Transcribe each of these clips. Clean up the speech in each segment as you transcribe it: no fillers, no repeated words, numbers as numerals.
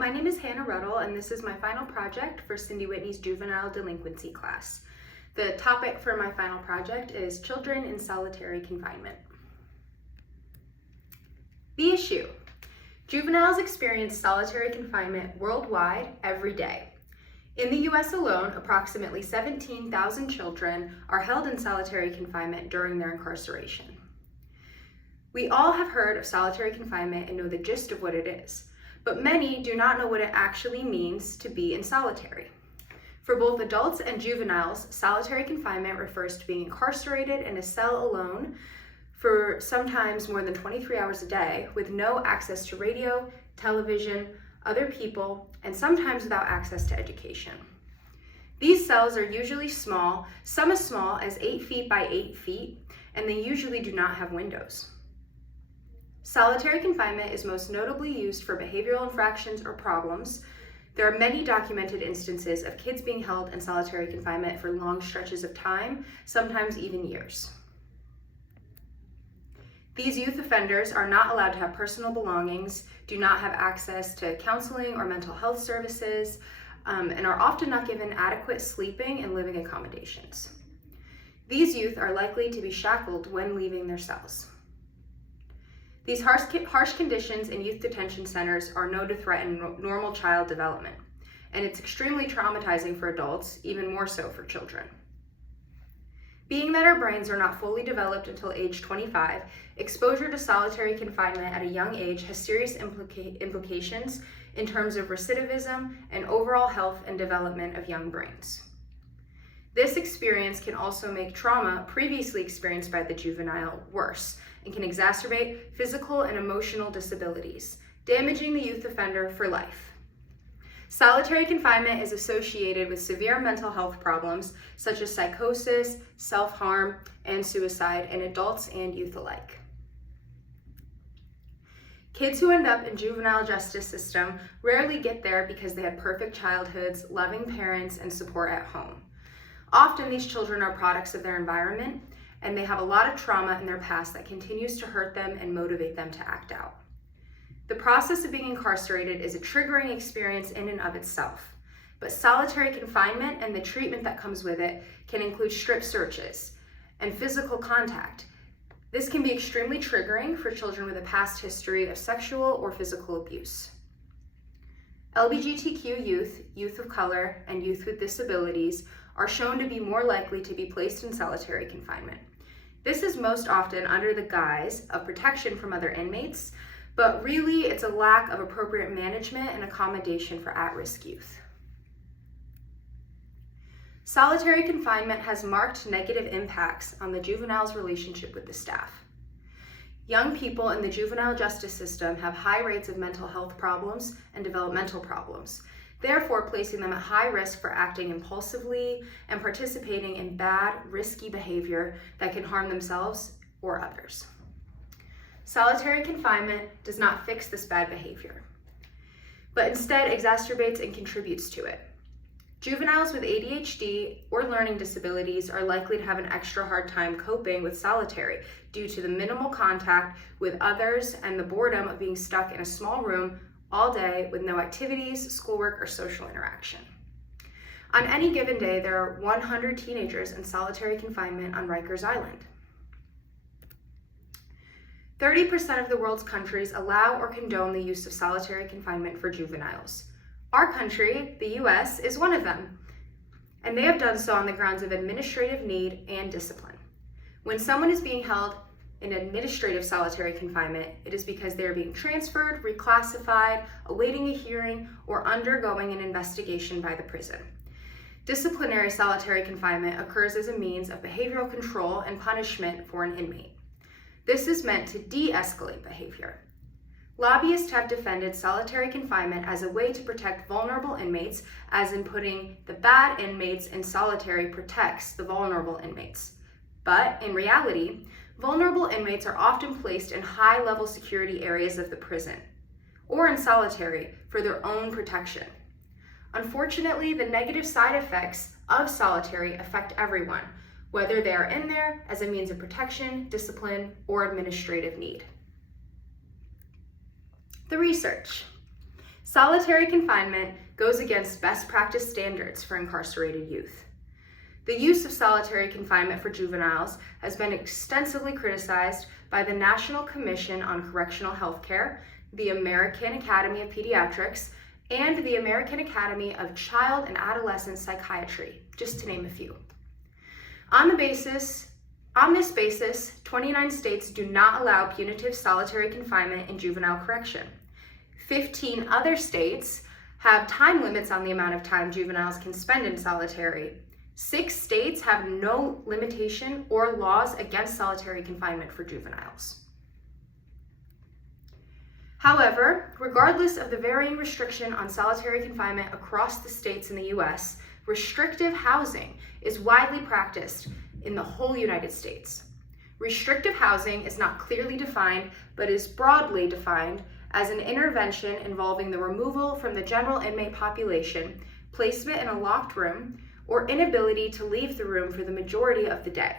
my name is Hannah Ruddle, and this is my final project for Cindy Whitney's Juvenile Delinquency class. The topic for my final project is children in solitary confinement. The issue: juveniles experience solitary confinement worldwide every day. In the US alone, approximately 17,000 children are held in solitary confinement during their incarceration. We all have heard of solitary confinement and know the gist of what it is, but many do not know what it actually means to be in solitary. For both adults and juveniles, solitary confinement refers to being incarcerated in a cell alone for sometimes more than 23 hours a day with no access to radio, television, other people, and sometimes without access to education. These cells are usually small, some as small as 8 feet by 8 feet, and they usually do not have windows. Solitary confinement is most notably used for behavioral infractions or problems. There are many documented instances of kids being held in solitary confinement for long stretches of time, sometimes even years. These youth offenders are not allowed to have personal belongings, do not have access to counseling or mental health services, and are often not given adequate sleeping and living accommodations. These youth are likely to be shackled when leaving their cells. These harsh conditions in youth detention centers are known to threaten normal child development, and it's extremely traumatizing for adults, even more so for children. Being that our brains are not fully developed until age 25, exposure to solitary confinement at a young age has serious implications in terms of recidivism and overall health and development of young brains. This experience can also make trauma previously experienced by the juvenile worse and can exacerbate physical and emotional disabilities, damaging the youth offender for life. Solitary confinement is associated with severe mental health problems such as psychosis, self-harm, and suicide in adults and youth alike. Kids who end up in juvenile justice system rarely get there because they had perfect childhoods, loving parents, and support at home. Often these children are products of their environment, and they have a lot of trauma in their past that continues to hurt them and motivate them to act out. The process of being incarcerated is a triggering experience in and of itself, but solitary confinement and the treatment that comes with it can include strip searches and physical contact. This can be extremely triggering for children with a past history of sexual or physical abuse. LGBTQ youth, youth of color, and youth with disabilities are shown to be more likely to be placed in solitary confinement. This is most often under the guise of protection from other inmates, but really it's a lack of appropriate management and accommodation for at-risk youth. Solitary confinement has marked negative impacts on the juvenile's relationship with the staff. Young people in the juvenile justice system have high rates of mental health problems and developmental problems, therefore placing them at high risk for acting impulsively and participating in bad, risky behavior that can harm themselves or others. Solitary confinement does not fix this bad behavior, but instead exacerbates and contributes to it. Juveniles with ADHD or learning disabilities are likely to have an extra hard time coping with solitary due to the minimal contact with others and the boredom of being stuck in a small room all day with no activities, schoolwork, or social interaction. On any given day, there are 100 teenagers in solitary confinement on Rikers Island. 30% of the world's countries allow or condone the use of solitary confinement for juveniles. Our country, the US, is one of them, and they have done so on the grounds of administrative need and discipline. When someone is being held in administrative solitary confinement, it is because they are being transferred, reclassified, awaiting a hearing, or undergoing an investigation by the prison. Disciplinary solitary confinement occurs as a means of behavioral control and punishment for an inmate. This is meant to de-escalate behavior. Lobbyists have defended solitary confinement as a way to protect vulnerable inmates, as in putting the bad inmates in solitary protects the vulnerable inmates. But in reality, vulnerable inmates are often placed in high-level security areas of the prison, or in solitary for their own protection. Unfortunately, the negative side effects of solitary affect everyone, whether they are in there as a means of protection, discipline, or administrative need. The research. Solitary confinement goes against best practice standards for incarcerated youth. The use of solitary confinement for juveniles has been extensively criticized by the National Commission on Correctional Health Care, the American Academy of Pediatrics, and the American Academy of Child and Adolescent Psychiatry, just to name a few. On this basis, 29 states do not allow punitive solitary confinement in juvenile correction. 15 other states have time limits on the amount of time juveniles can spend in solitary. 6 states have no limitation or laws against solitary confinement for juveniles. However, regardless of the varying restriction on solitary confinement across the states in the U.S., restrictive housing is widely practiced in the whole United States. Restrictive housing is not clearly defined, but is broadly defined as an intervention involving the removal from the general inmate population, placement in a locked room, or inability to leave the room for the majority of the day.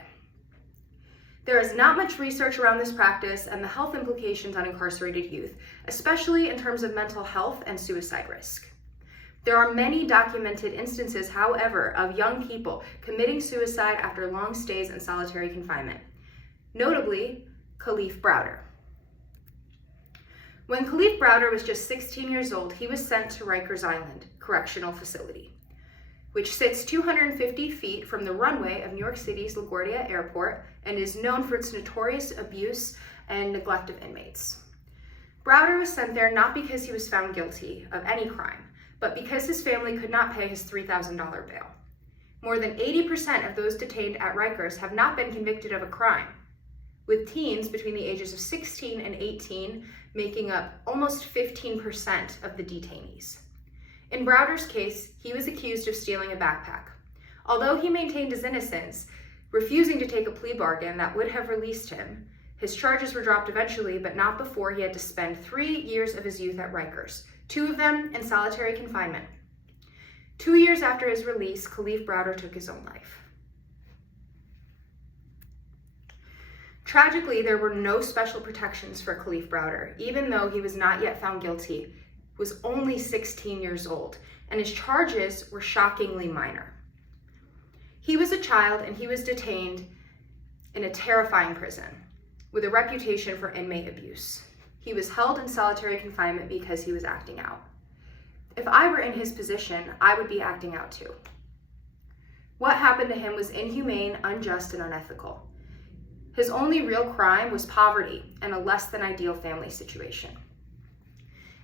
There is not much research around this practice and the health implications on incarcerated youth, especially in terms of mental health and suicide risk. There are many documented instances, however, of young people committing suicide after long stays in solitary confinement, notably Kalief Browder. When Kalief Browder was just 16 years old, he was sent to Rikers Island Correctional Facility, which sits 250 feet from the runway of New York City's LaGuardia Airport and is known for its notorious abuse and neglect of inmates. Browder was sent there not because he was found guilty of any crime, but because his family could not pay his $3,000 bail. More than 80% of those detained at Rikers have not been convicted of a crime, with teens between the ages of 16 and 18 making up almost 15% of the detainees. In Browder's case, he was accused of stealing a backpack. Although he maintained his innocence, refusing to take a plea bargain that would have released him, his charges were dropped eventually, but not before he had to spend 3 years of his youth at Rikers, 2 of them in solitary confinement. 2 years after his release, Kalief Browder took his own life. Tragically, there were no special protections for Kalief Browder, even though he was not yet found guilty, was only 16 years old, and his charges were shockingly minor. He was a child and he was detained in a terrifying prison with a reputation for inmate abuse. He was held in solitary confinement because he was acting out. If I were in his position, I would be acting out too. What happened to him was inhumane, unjust, and unethical. His only real crime was poverty and a less than ideal family situation.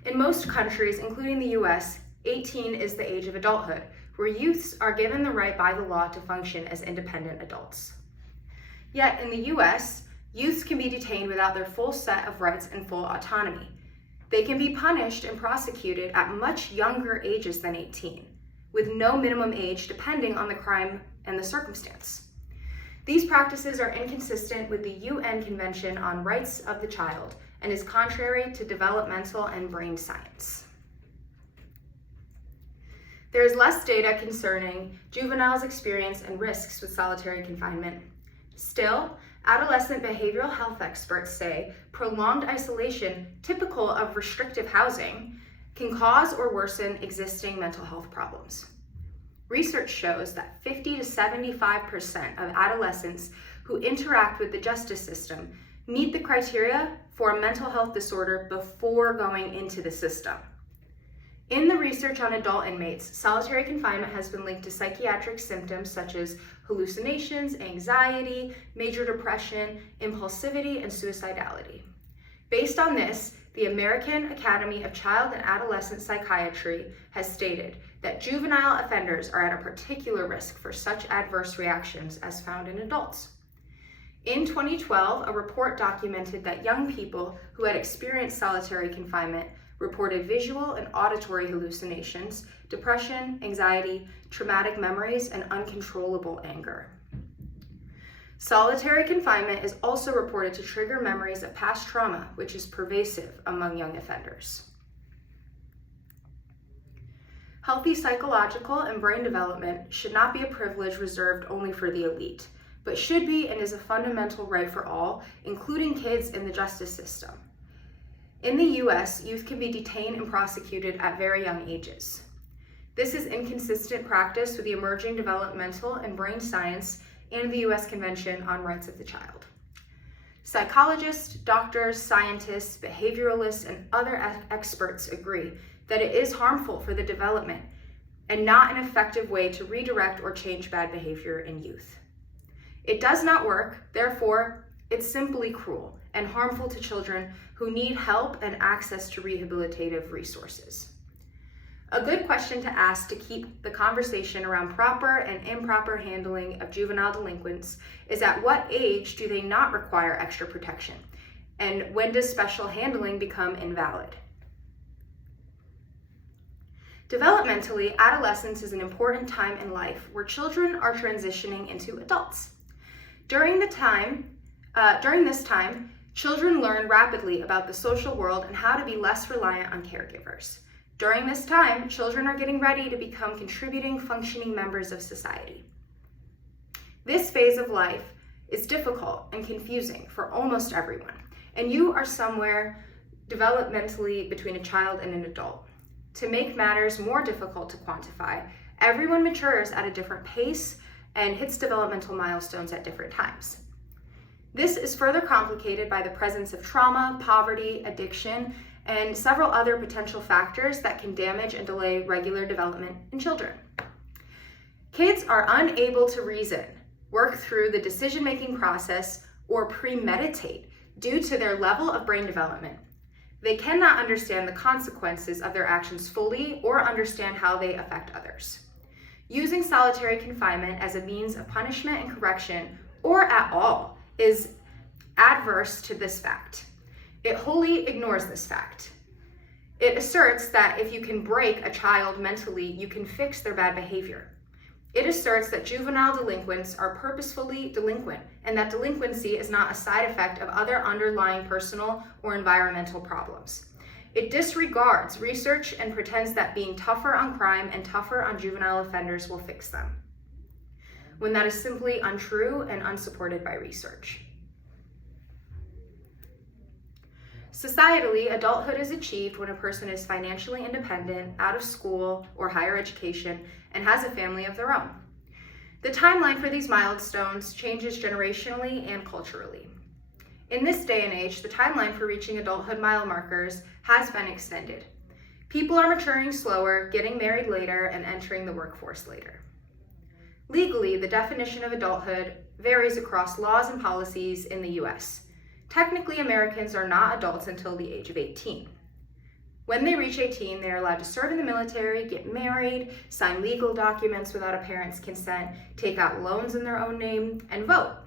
In most countries, including the US, 18 is the age of adulthood, where youths are given the right by the law to function as independent adults. Yet in the US, youths can be detained without their full set of rights and full autonomy. They can be punished and prosecuted at much younger ages than 18, with no minimum age depending on the crime and the circumstance. These practices are inconsistent with the UN Convention on Rights of the Child and is contrary to developmental and brain science. There is less data concerning juveniles' experience and risks with solitary confinement. Still, adolescent behavioral health experts say prolonged isolation, typical of restrictive housing, can cause or worsen existing mental health problems. Research shows that 50 to 75% of adolescents who interact with the justice system meet the criteria for a mental health disorder before going into the system. In the research on adult inmates, solitary confinement has been linked to psychiatric symptoms such as hallucinations, anxiety, major depression, impulsivity, and suicidality. Based on this, the American Academy of Child and Adolescent Psychiatry has stated that juvenile offenders are at a particular risk for such adverse reactions as found in adults. In 2012, a report documented that young people who had experienced solitary confinement reported visual and auditory hallucinations, depression, anxiety, traumatic memories, and uncontrollable anger. Solitary confinement is also reported to trigger memories of past trauma, which is pervasive among young offenders. Healthy psychological and brain development should not be a privilege reserved only for the elite, but should be and is a fundamental right for all, including kids in the justice system. In the US, youth can be detained and prosecuted at very young ages. This is inconsistent practice with the emerging developmental and brain science and the US Convention on Rights of the Child. Psychologists, doctors, scientists, behavioralists, and other experts agree that it is harmful for the development and not an effective way to redirect or change bad behavior in youth. It does not work, therefore, it's simply cruel and harmful to children who need help and access to rehabilitative resources. A good question to ask to keep the conversation around proper and improper handling of juvenile delinquents is, at what age do they not require extra protection? And when does special handling become invalid? Developmentally, adolescence is an important time in life where children are transitioning into adults. During this time, children learn rapidly about the social world and how to be less reliant on caregivers. During this time, children are getting ready to become contributing, functioning members of society. This phase of life is difficult and confusing for almost everyone, and you are somewhere developmentally between a child and an adult. To make matters more difficult to quantify, everyone matures at a different pace and hits developmental milestones at different times. This is further complicated by the presence of trauma, poverty, addiction, and several other potential factors that can damage and delay regular development in children. Kids are unable to reason, work through the decision-making process, or premeditate due to their level of brain development. They cannot understand the consequences of their actions fully or understand how they affect others. Using solitary confinement as a means of punishment and correction, or at all, is adverse to this fact. It wholly ignores this fact. It asserts that if you can break a child mentally, you can fix their bad behavior. It asserts that juvenile delinquents are purposefully delinquent and that delinquency is not a side effect of other underlying personal or environmental problems. It disregards research and pretends that being tougher on crime and tougher on juvenile offenders will fix them, when that is simply untrue and unsupported by research. Societally, adulthood is achieved when a person is financially independent, out of school or higher education, and has a family of their own. The timeline for these milestones changes generationally and culturally. In this day and age, the timeline for reaching adulthood mile markers has been extended. People are maturing slower, getting married later, and entering the workforce later. Legally, the definition of adulthood varies across laws and policies in the US. Technically, Americans are not adults until the age of 18. When they reach 18, they are allowed to serve in the military, get married, sign legal documents without a parent's consent, take out loans in their own name, and vote.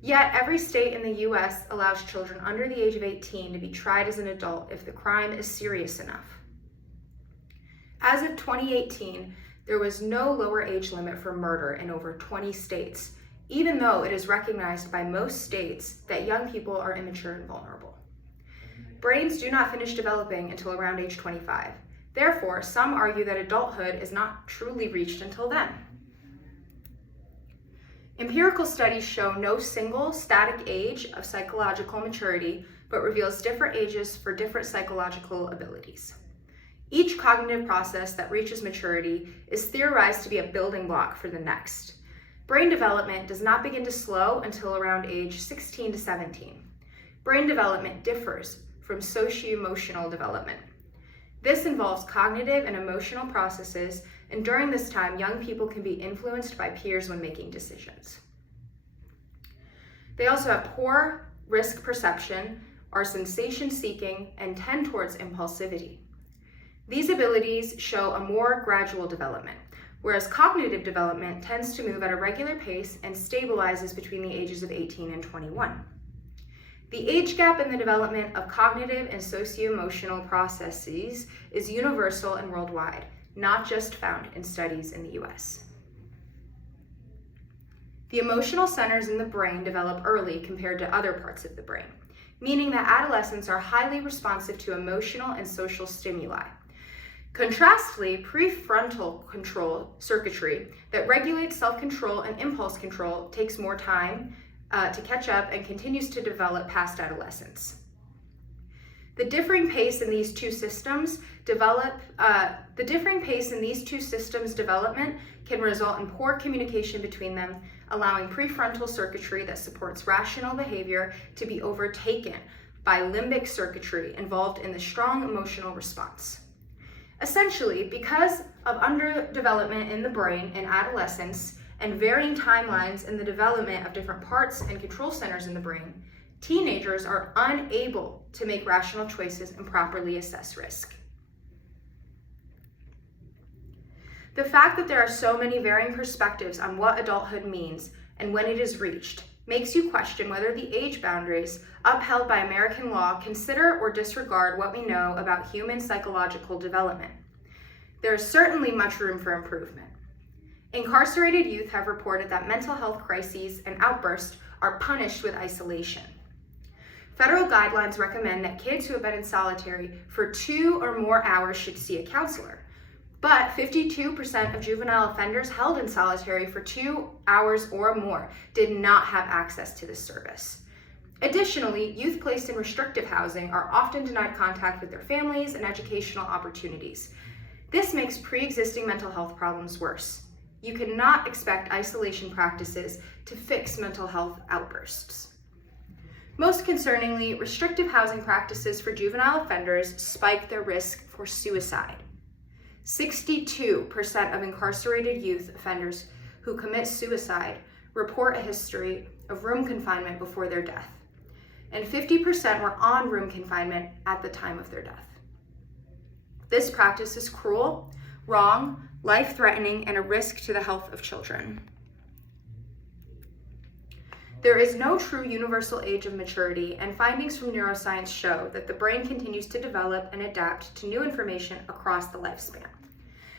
Yet, every state in the US allows children under the age of 18 to be tried as an adult if the crime is serious enough. As of 2018, there was no lower age limit for murder in over 20 states, even though it is recognized by most states that young people are immature and vulnerable. Brains do not finish developing until around age 25. Therefore, some argue that adulthood is not truly reached until then. Empirical studies show no single static age of psychological maturity, but reveals different ages for different psychological abilities. Each cognitive process that reaches maturity is theorized to be a building block for the next. Brain development does not begin to slow until around age 16 to 17. Brain development differs from socio-emotional development. This involves cognitive and emotional processes, and during this time, young people can be influenced by peers when making decisions. They also have poor risk perception, are sensation-seeking, and tend towards impulsivity. These abilities show a more gradual development, whereas cognitive development tends to move at a regular pace and stabilizes between the ages of 18 and 21. The age gap in the development of cognitive and socio-emotional processes is universal and worldwide, not just found in studies in the US. The emotional centers in the brain develop early compared to other parts of the brain, meaning that adolescents are highly responsive to emotional and social stimuli. Contrastly, prefrontal control circuitry that regulates self-control and impulse control takes more time to catch up and continues to develop past adolescence. The differing pace in these two systems development can result in poor communication between them, allowing prefrontal circuitry that supports rational behavior to be overtaken by limbic circuitry involved in the strong emotional response. Essentially, because of underdevelopment in the brain in adolescence and varying timelines in the development of different parts and control centers in the brain, teenagers are unable to make rational choices and properly assess risk. The fact that there are so many varying perspectives on what adulthood means and when it is reached makes you question whether the age boundaries upheld by American law consider or disregard what we know about human psychological development. There is certainly much room for improvement. Incarcerated youth have reported that mental health crises and outbursts are punished with isolation. Federal guidelines recommend that kids who have been in solitary for 2 or more hours should see a counselor. But 52% of juvenile offenders held in solitary for 2 hours or more did not have access to this service. Additionally, youth placed in restrictive housing are often denied contact with their families and educational opportunities. This makes pre-existing mental health problems worse. You cannot expect isolation practices to fix mental health outbursts. Most concerningly, restrictive housing practices for juvenile offenders spike their risk for suicide. 62% of incarcerated youth offenders who commit suicide report a history of room confinement before their death, and 50% were on room confinement at the time of their death. This practice is cruel, wrong, life-threatening, and a risk to the health of children. There is no true universal age of maturity, and findings from neuroscience show that the brain continues to develop and adapt to new information across the lifespan.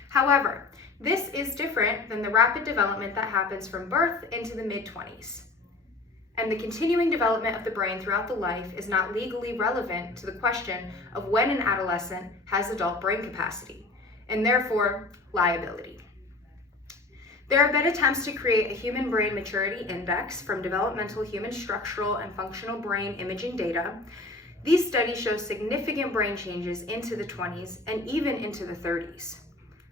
However, this is different than the rapid development that happens from birth into the mid-20s. And the continuing development of the brain throughout the life is not legally relevant to the question of when an adolescent has adult brain capacity, and therefore liability. There have been attempts to create a human brain maturity index from developmental human structural and functional brain imaging data. These studies show significant brain changes into the 20s and even into the 30s.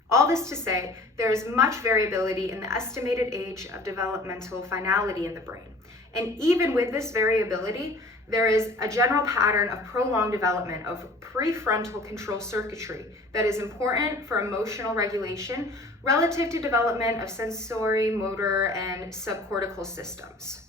All this to say, there is much variability in the estimated age of developmental finality in the brain. And even with this variability, there is a general pattern of prolonged development of prefrontal control circuitry that is important for emotional regulation relative to development of sensory, motor, and subcortical systems.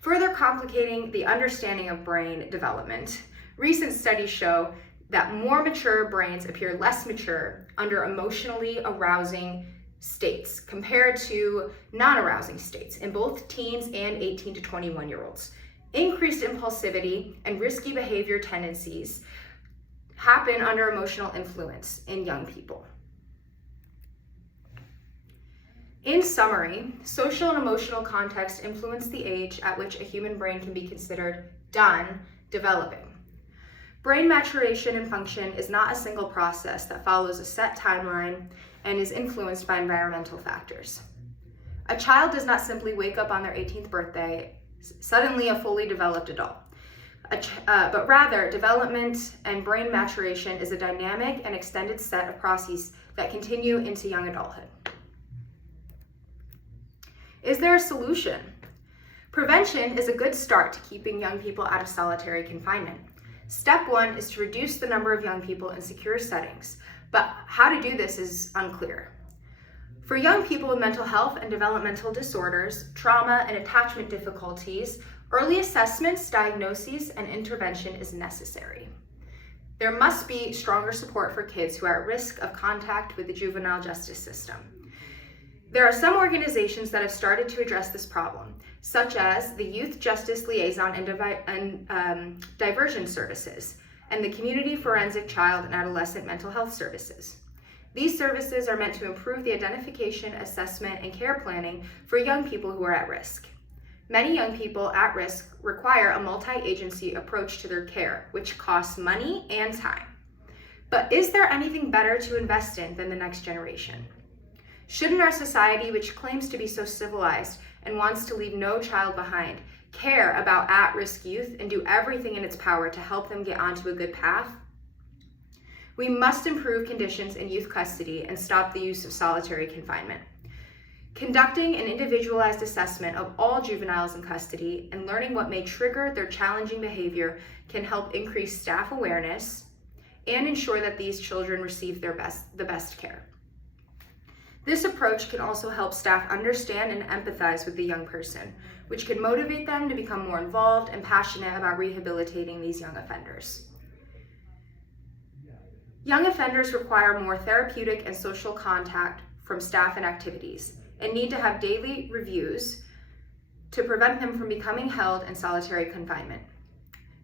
Further complicating the understanding of brain development, recent studies show that more mature brains appear less mature under emotionally arousing states compared to non-arousing states in both teens and 18 to 21-year-olds. Increased impulsivity and risky behavior tendencies happen under emotional influence in young people. In summary, social and emotional context influence the age at which a human brain can be considered done developing. Brain maturation and function is not a single process that follows a set timeline and is influenced by environmental factors. A child does not simply wake up on their 18th birthday, suddenly a fully developed adult, but rather development and brain maturation is a dynamic and extended set of processes that continue into young adulthood. Is there a solution? Prevention is a good start to keeping young people out of solitary confinement. Step 1 is to reduce the number of young people in secure settings, but how to do this is unclear. For young people with mental health and developmental disorders, trauma and attachment difficulties, early assessments, diagnoses, and intervention is necessary. There must be stronger support for kids who are at risk of contact with the juvenile justice system. There are some organizations that have started to address this problem, such as the Youth Justice Liaison and Diversion Services and the Community Forensic Child and Adolescent Mental Health Services. These services are meant to improve the identification, assessment, and care planning for young people who are at risk. Many young people at risk require a multi-agency approach to their care, which costs money and time. But is there anything better to invest in than the next generation? Shouldn't our society, which claims to be so civilized and wants to leave no child behind, care about at-risk youth, and do everything in its power to help them get onto a good path, we must improve conditions in youth custody and stop the use of solitary confinement. Conducting an individualized assessment of all juveniles in custody and learning what may trigger their challenging behavior can help increase staff awareness and ensure that these children receive the best care. This approach can also help staff understand and empathize with the young person, which can motivate them to become more involved and passionate about rehabilitating these young offenders. Young offenders require more therapeutic and social contact from staff and activities, and need to have daily reviews to prevent them from becoming held in solitary confinement.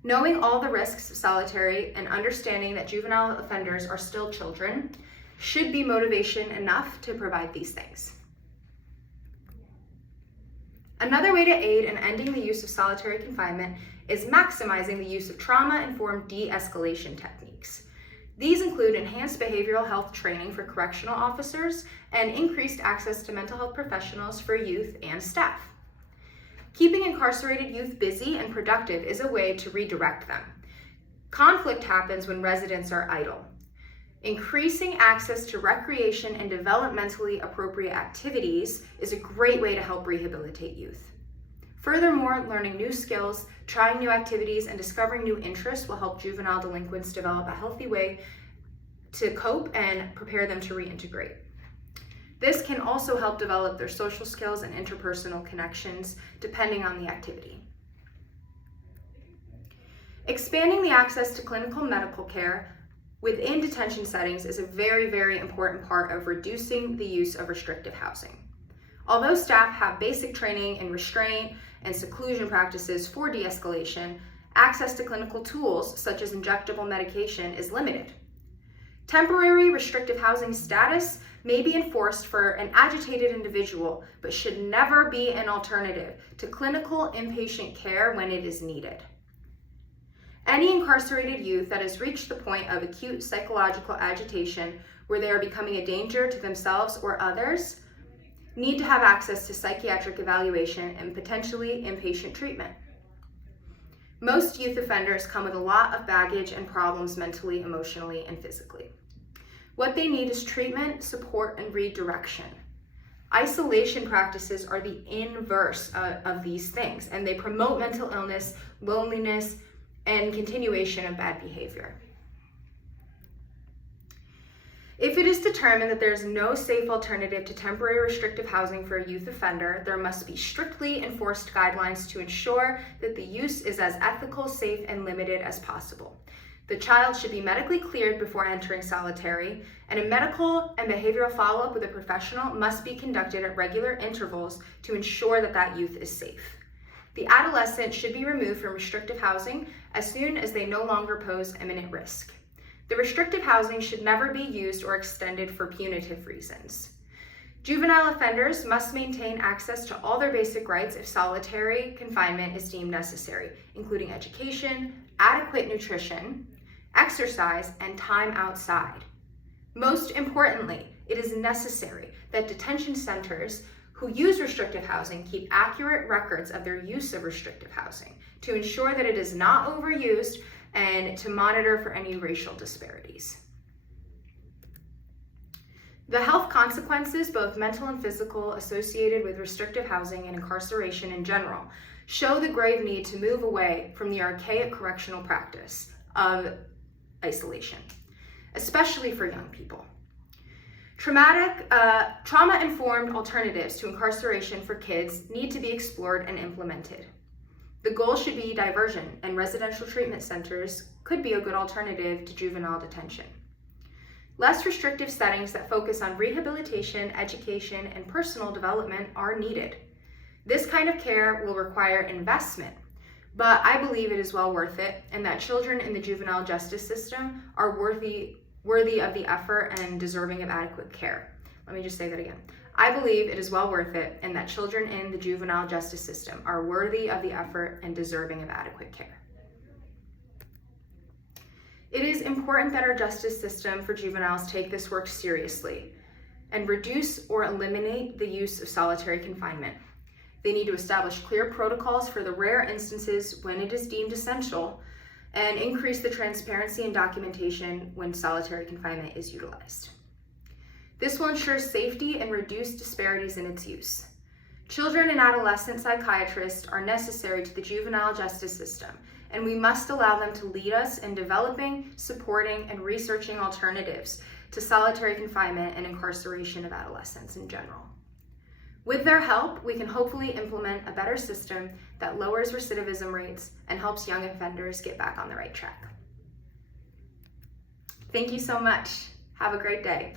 Knowing all the risks of solitary and understanding that juvenile offenders are still children should be motivation enough to provide these things. Another way to aid in ending the use of solitary confinement is maximizing the use of trauma-informed de-escalation techniques. These include enhanced behavioral health training for correctional officers and increased access to mental health professionals for youth and staff. Keeping incarcerated youth busy and productive is a way to redirect them. Conflict happens when residents are idle. Increasing access to recreation and developmentally appropriate activities is a great way to help rehabilitate youth. Furthermore, learning new skills, trying new activities, and discovering new interests will help juvenile delinquents develop a healthy way to cope and prepare them to reintegrate. This can also help develop their social skills and interpersonal connections, depending on the activity. Expanding the access to clinical medical care within detention settings is a very, very important part of reducing the use of restrictive housing. Although staff have basic training in restraint and seclusion practices for de-escalation, access to clinical tools such as injectable medication is limited. Temporary restrictive housing status may be enforced for an agitated individual, but should never be an alternative to clinical inpatient care when it is needed. Any incarcerated youth that has reached the point of acute psychological agitation where they are becoming a danger to themselves or others need to have access to psychiatric evaluation and potentially inpatient treatment. Most youth offenders come with a lot of baggage and problems mentally, emotionally, and physically. What they need is treatment, support, and redirection. Isolation practices are the inverse of these things, and they promote mental illness, loneliness, and continuation of bad behavior. If it is determined that there is no safe alternative to temporary restrictive housing for a youth offender, there must be strictly enforced guidelines to ensure that the use is as ethical, safe, and limited as possible. The child should be medically cleared before entering solitary, and a medical and behavioral follow-up with a professional must be conducted at regular intervals to ensure that that youth is safe. The adolescent should be removed from restrictive housing as soon as they no longer pose imminent risk. The restrictive housing should never be used or extended for punitive reasons. Juvenile offenders must maintain access to all their basic rights if solitary confinement is deemed necessary, including education, adequate nutrition, exercise, and time outside. Most importantly, it is necessary that detention centers who use restrictive housing keep accurate records of their use of restrictive housing to ensure that it is not overused and to monitor for any racial disparities. The health consequences, both mental and physical, associated with restrictive housing and incarceration in general, show the grave need to move away from the archaic correctional practice of isolation, especially for young people. Trauma-informed alternatives to incarceration for kids need to be explored and implemented. The goal should be diversion, and residential treatment centers could be a good alternative to juvenile detention. Less restrictive settings that focus on rehabilitation, education, and personal development are needed. This kind of care will require investment, but I believe it is well worth it, and that children in the juvenile justice system are worthy of the effort and deserving of adequate care. Let me just say that again. I believe it is well worth it, and that children in the juvenile justice system are worthy of the effort and deserving of adequate care. It is important that our justice system for juveniles take this work seriously and reduce or eliminate the use of solitary confinement. They need to establish clear protocols for the rare instances when it is deemed essential, and increase the transparency and documentation when solitary confinement is utilized. This will ensure safety and reduce disparities in its use. Children and adolescent psychiatrists are necessary to the juvenile justice system, and we must allow them to lead us in developing, supporting, and researching alternatives to solitary confinement and incarceration of adolescents in general. With their help, we can hopefully implement a better system that lowers recidivism rates and helps young offenders get back on the right track. Thank you so much. Have a great day.